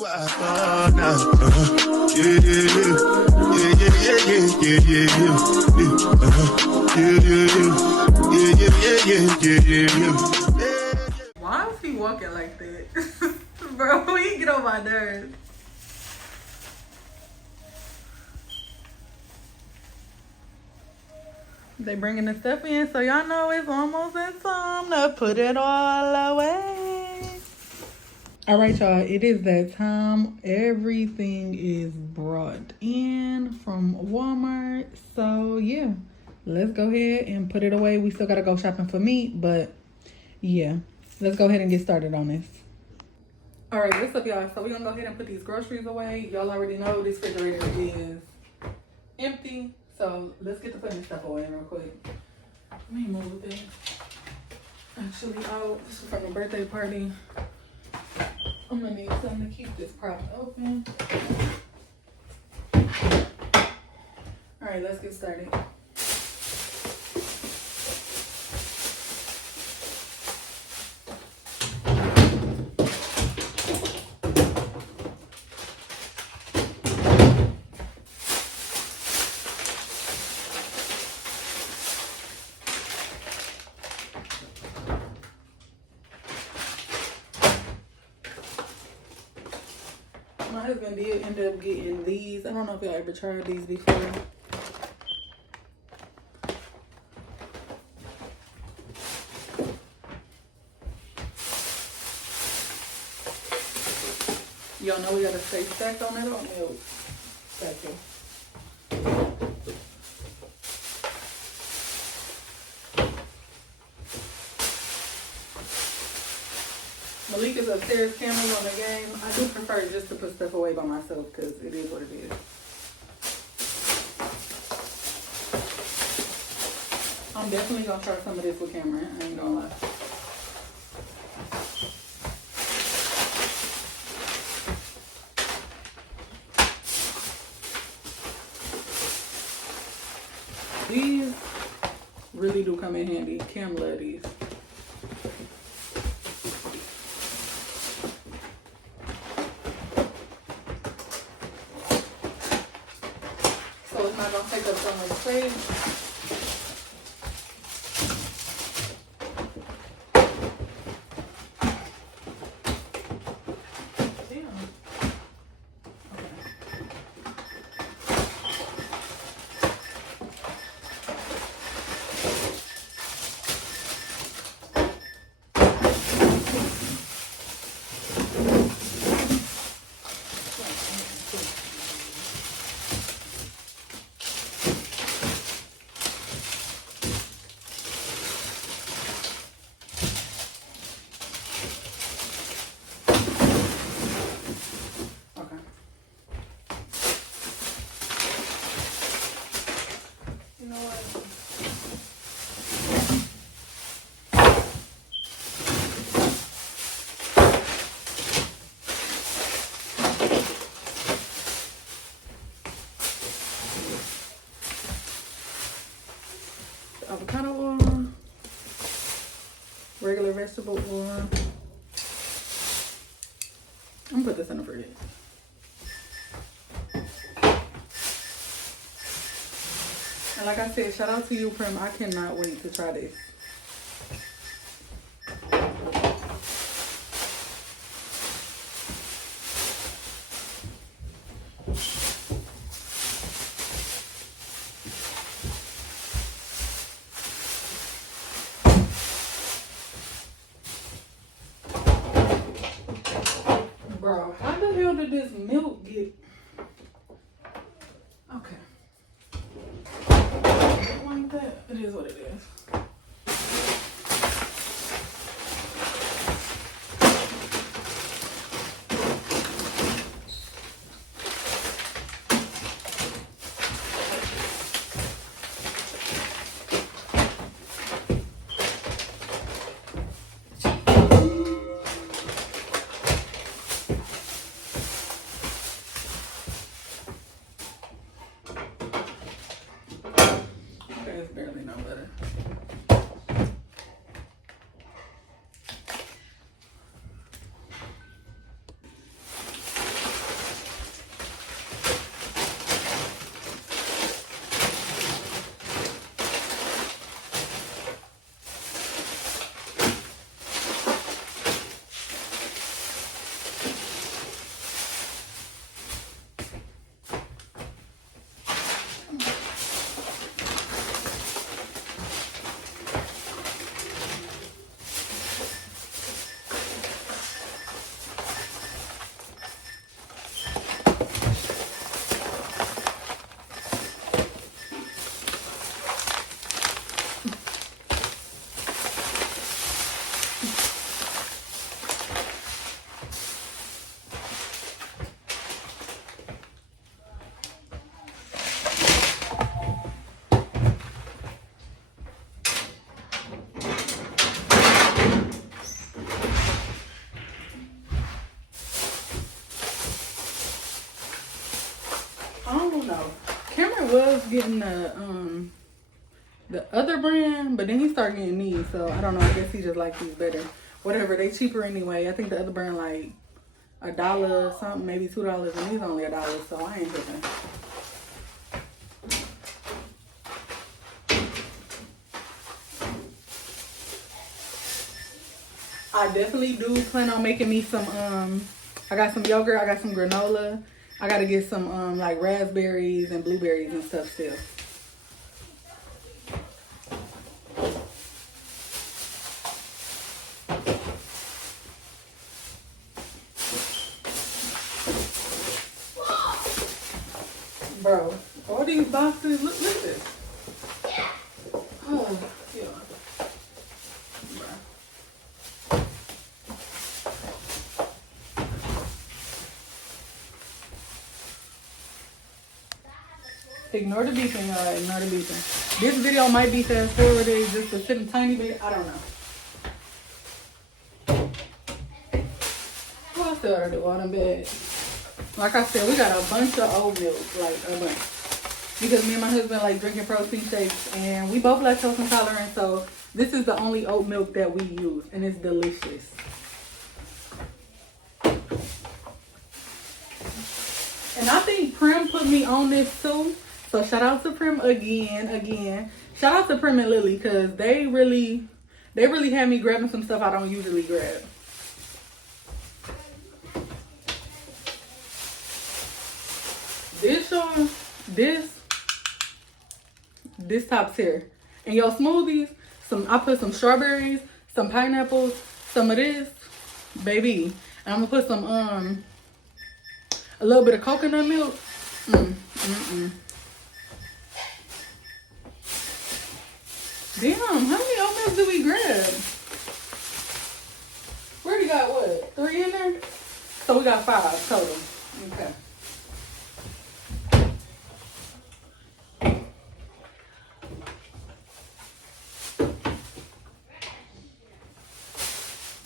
Why is he walking like that? Bro, he get on my nerves. They bringing the stuff in, so y'all know it's almost that time to put it all away. All right, y'all, it is that time. Everything is brought in from Walmart. So, yeah, let's go ahead and put it away. We still got to go shopping for meat, but yeah, let's go ahead and get started on this. All right, what's up, y'all? So we're going to go ahead and put these groceries away. Y'all already know this refrigerator is empty. So let's get to putting this stuff away real quick. Let me move this. Actually, this is from a birthday party. I'm gonna need something to keep this prop open. All right, let's get started. My husband did end up getting these. I don't know if y'all ever tried these before. Y'all know we got a safe stack on that oatmeal stacking. Malik is upstairs cameras on the game. I do prefer just to put stuff away by myself because it is what it is. I'm definitely going to try some of this with camera. I ain't going to lie. These really do come in handy. Cam love these. So it's not going to take up so much space. Avocado oil, regular vegetable oil. I'm gonna put this in the fridge. And like I said, shout out to you, Prim. I cannot wait to try this. Bro, how the hell did this milk get? Okay. Like that. It is what it is. It's barely no better. know. Cameron was getting the other brand, but then he started getting these. So I don't know. I guess he just likes these better. Whatever, they cheaper anyway. I think the other brand like $1 something, maybe $2, and these only $1. So I ain't tripping. I definitely do plan on making me some, I got some yogurt, I got some granola. I gotta get some, like raspberries and blueberries and stuff still. Bro, all these boxes, look at this. Oh, yeah. Ignore the beeping, y'all. Ignore the beeping. This video might be fast forwarded just a tiny bit. I don't know. What else do I do? All them bags. Like I said, we got a bunch of oat milk, like a bunch. Because me and my husband like drinking protein shakes, and we both lactose intolerant, so this is the only oat milk that we use, and it's delicious. And I think Prim put me on this too. So shout out to Prim again. Shout out to Prim and Lily, because they really had me grabbing some stuff I don't usually grab. This top tier. And your smoothies, I put some strawberries, some pineapples, some of this, baby. And I'm gonna put some a little bit of coconut milk. Damn, how many oat milks did we grab? We already got what? 3 in there? So we got 5 total. Okay.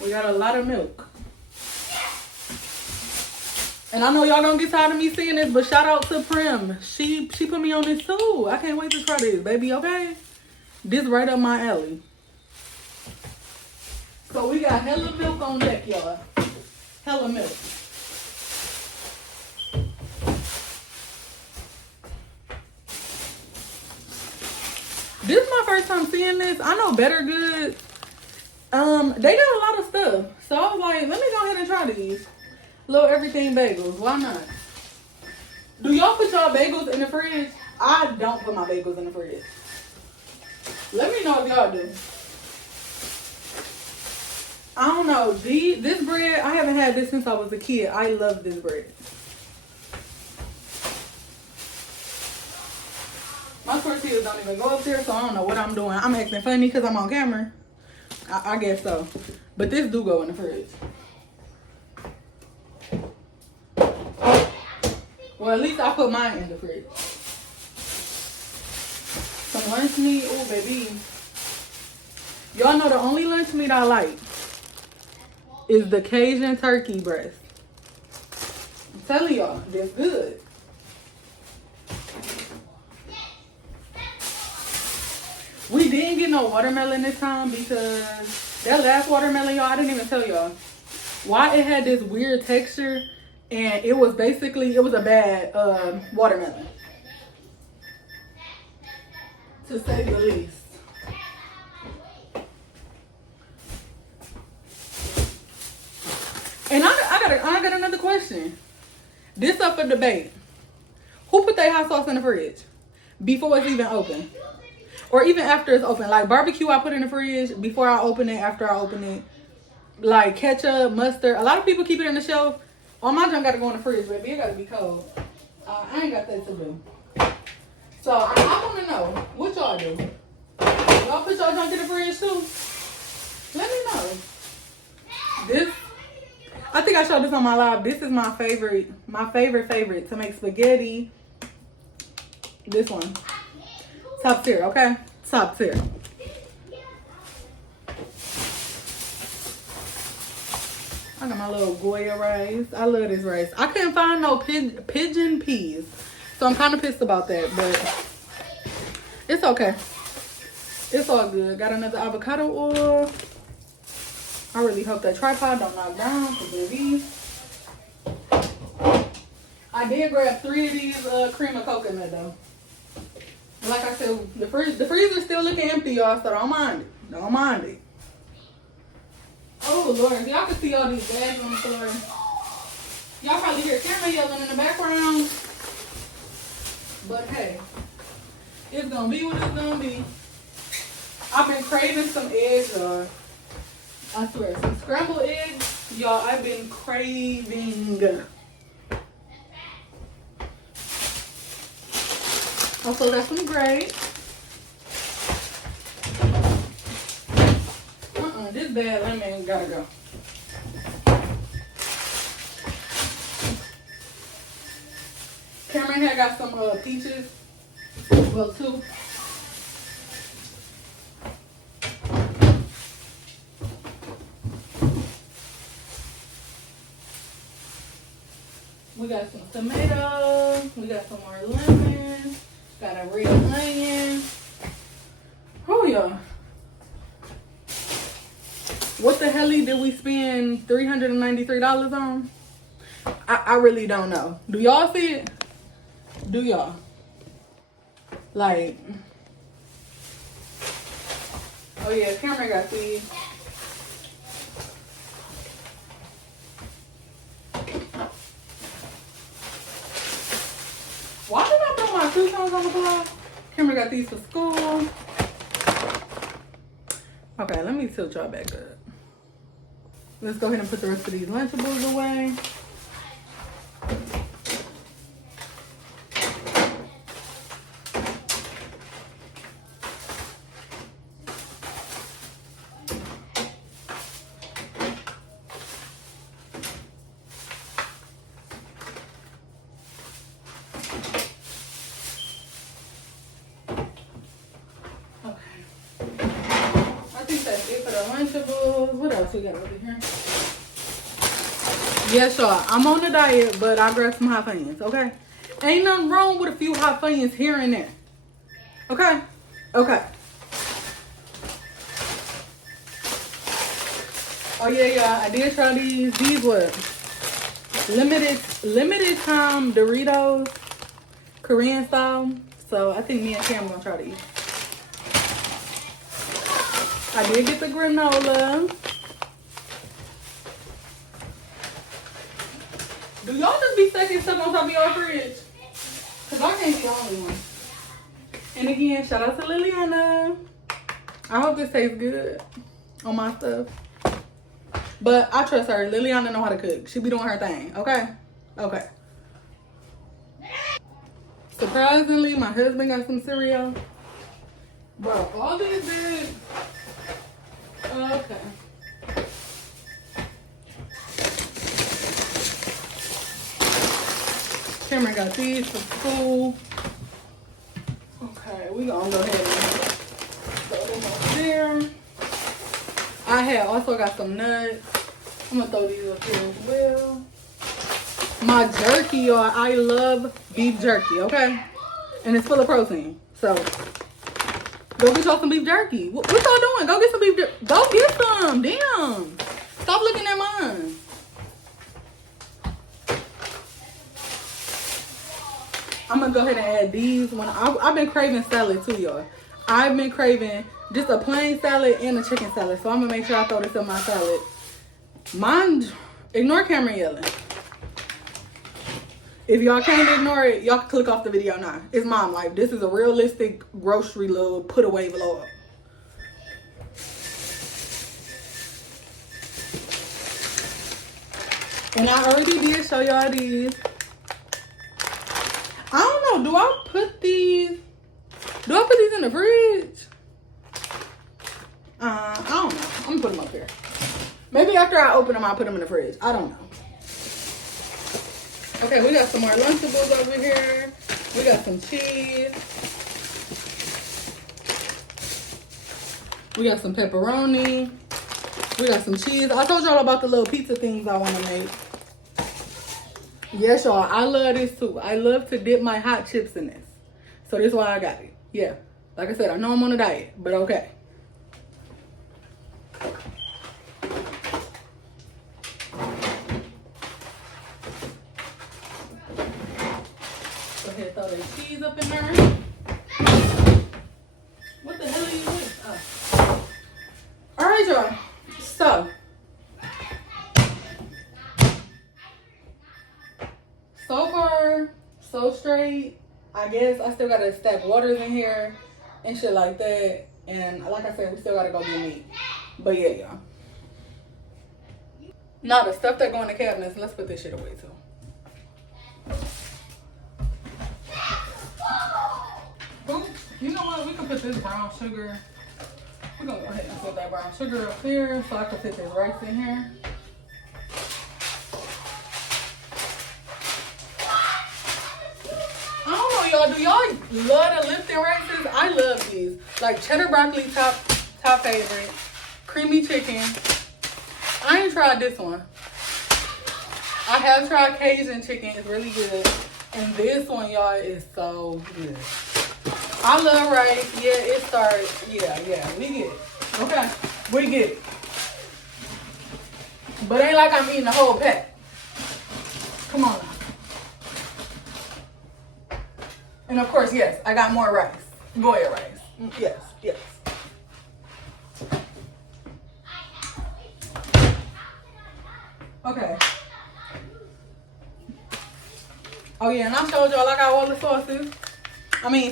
We got a lot of milk. And I know y'all gonna get tired of me seeing this, but shout out to Prim. She put me on this too. I can't wait to try this, baby, okay? This right up my alley. So we got hella milk on deck, y'all. Hella milk. This is my first time seeing this. I know Better Good. They got a lot of stuff. So I was like, let me go ahead and try these. Little everything bagels. Why not? Do y'all put y'all bagels in the fridge? I don't put my bagels in the fridge. Let me know if y'all do. I don't know. This bread, I haven't had this since I was a kid. I love this bread. My tortillas don't even go up there, so I don't know what I'm doing. I'm acting funny because I'm on camera. I guess so. But this do go in the fridge. Well, at least I put mine in the fridge. Some lunch meat. Oh, baby. Y'all know the only lunch meat I like is the Cajun turkey breast. I'm telling y'all, that's good. We didn't get no watermelon this time because that last watermelon, y'all, I didn't even tell y'all why it had this weird texture, and it was a bad watermelon, to say the least. And I got another question. This up for debate. Who put their hot sauce in the fridge before it's even open? Or even after it's open? Like barbecue, I put in the fridge before I open it, after I open it. Like ketchup, mustard. A lot of people keep it in the shelf. All my junk gotta go in the fridge, baby. It gotta be cold. I ain't got that to do. So I wanna know what y'all do. Y'all put y'all junk in the fridge too? Let me know. I think I showed this on my live. This is my favorite to make spaghetti. This one. Top tier, okay? Top tier. I got my little Goya rice. I love this rice. I couldn't find no pigeon peas. So So I'm kind of pissed about that, but it's okay. It's all good. Got another avocado oil. I really hope that tripod don't knock down, because baby, I did grab 3 of these cream of coconut though. Like I said, the freezer's still looking empty, y'all, so don't mind it. Don't mind it. Oh, Lord. Y'all can see all these bags on the floor. Y'all probably hear camera yelling in the background. But, hey, it's going to be what it's going to be. I've been craving some eggs, y'all. I swear, some scrambled eggs. Y'all, I've been craving. Also got some grapes. This bad lemon gotta go. Cameron had got some peaches. Well, 2. We got some tomatoes. We got some more lemon. Got a red onion. Oh, y'all. What the hell did we spend $393 on? I really don't know. Do y'all see it? Do y'all? Like, oh yeah, Cameron got these. Why did I throw my croutons on the floor? Cameron got these for school. Okay, let me tilt y'all back up. Let's go ahead and put the rest of these Lunchables away. What else we got over here? Yes, y'all. I'm on the diet, but I grabbed some hot Funyuns, okay? Ain't nothing wrong with a few hot Funyuns here and there. Okay? Okay. Oh, yeah, y'all. I did try these. These what? Limited time Doritos. Korean style. So, I think me and Cam gonna try these. I did get the granola. Do y'all just be stacking stuff on top of your fridge? Because I can't be the only one. And again, shout out to Liliana. I hope this tastes good on my stuff. But I trust her. Liliana know how to cook. She be doing her thing. Okay? Okay. Surprisingly, my husband got some cereal. Bro, all these bags. Okay. Cameron got these for school. Okay, we gonna go ahead and throw them over there. I had also got some nuts. I'm gonna throw these up here as well. My jerky, y'all. I love beef jerky, okay? And it's full of protein. So go get y'all some beef jerky. What y'all doing? Go get some beef jerky. Go get some. Damn. Stop looking at mine. I'm going to go ahead and add these. I've been craving salad too, y'all. I've been craving just a plain salad and a chicken salad. So I'm going to make sure I throw this in my salad. Mine, ignore Cameron yelling. If y'all can't ignore it, y'all can click off the video now. It's mom life. This is a realistic grocery little put away vlog. And I already did show y'all these. I don't know. Do I put these in the fridge? I don't know. I'm gonna put them up here. Maybe after I open them, I'll put them in the fridge. I don't know. Okay, we got some more Lunchables over here. We got some cheese. We got some pepperoni. We got some cheese. I told y'all about the little pizza things I want to make. Yes, y'all. I love this too. I love to dip my hot chips in this. So this is why I got it. Yeah. Like I said, I know I'm on a diet, but okay. Go ahead and throw the cheese up in there. What the hell are you doing? Oh. All right, y'all. So far, so straight. I guess I still gotta stack waters in here and shit like that. And like I said, we still gotta go get meat. But yeah, y'all. Now the stuff that go in the cabinets, let's put this shit away too. Boom. You know what? We can put this brown sugar. We're gonna go ahead and put that brown sugar up there so I can put this rice in here. I don't know, y'all. Do y'all love the Lipton rices? I love these. Like cheddar broccoli, top favorite. Creamy chicken. I ain't tried this one. I have tried Cajun chicken. It's really good. And this one, y'all, is so good. I love rice. Yeah, it starts. Yeah, we get it. Okay, we get it. But ain't like I'm eating the whole pack. Come on now. And of course, yes, I got more rice. Goya rice. Yes. Okay. Oh yeah, and I showed y'all I got all the sauces.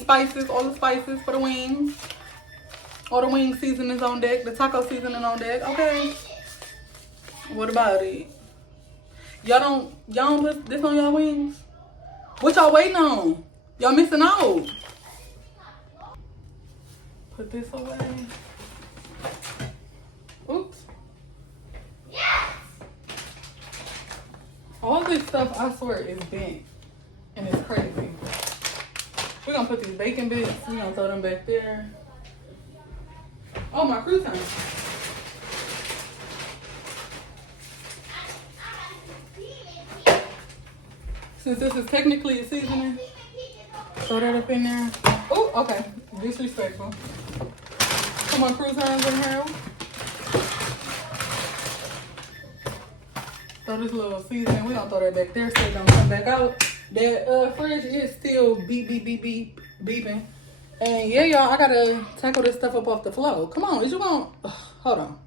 Spices, all the spices for the wings. All the wing seasonings on deck, the taco seasoning on deck. Okay. What about it? Y'all don't put this on y'all wings? What y'all waiting on? Y'all missing out. Put this away. Oops. All this stuff, I swear, is bent. And it's crazy. We're gonna put these bacon bits. We're gonna throw them back there. Oh, my croutons. Since this is technically a seasoning, throw that up in there. Oh, okay. Disrespectful. Come on, croutons in here. Throw this little seasoning. We're gonna throw that back there so it don't come back out. That fridge is still beeping. And yeah, y'all, I gotta tackle this stuff up off the floor. Come on, is you want? Hold on.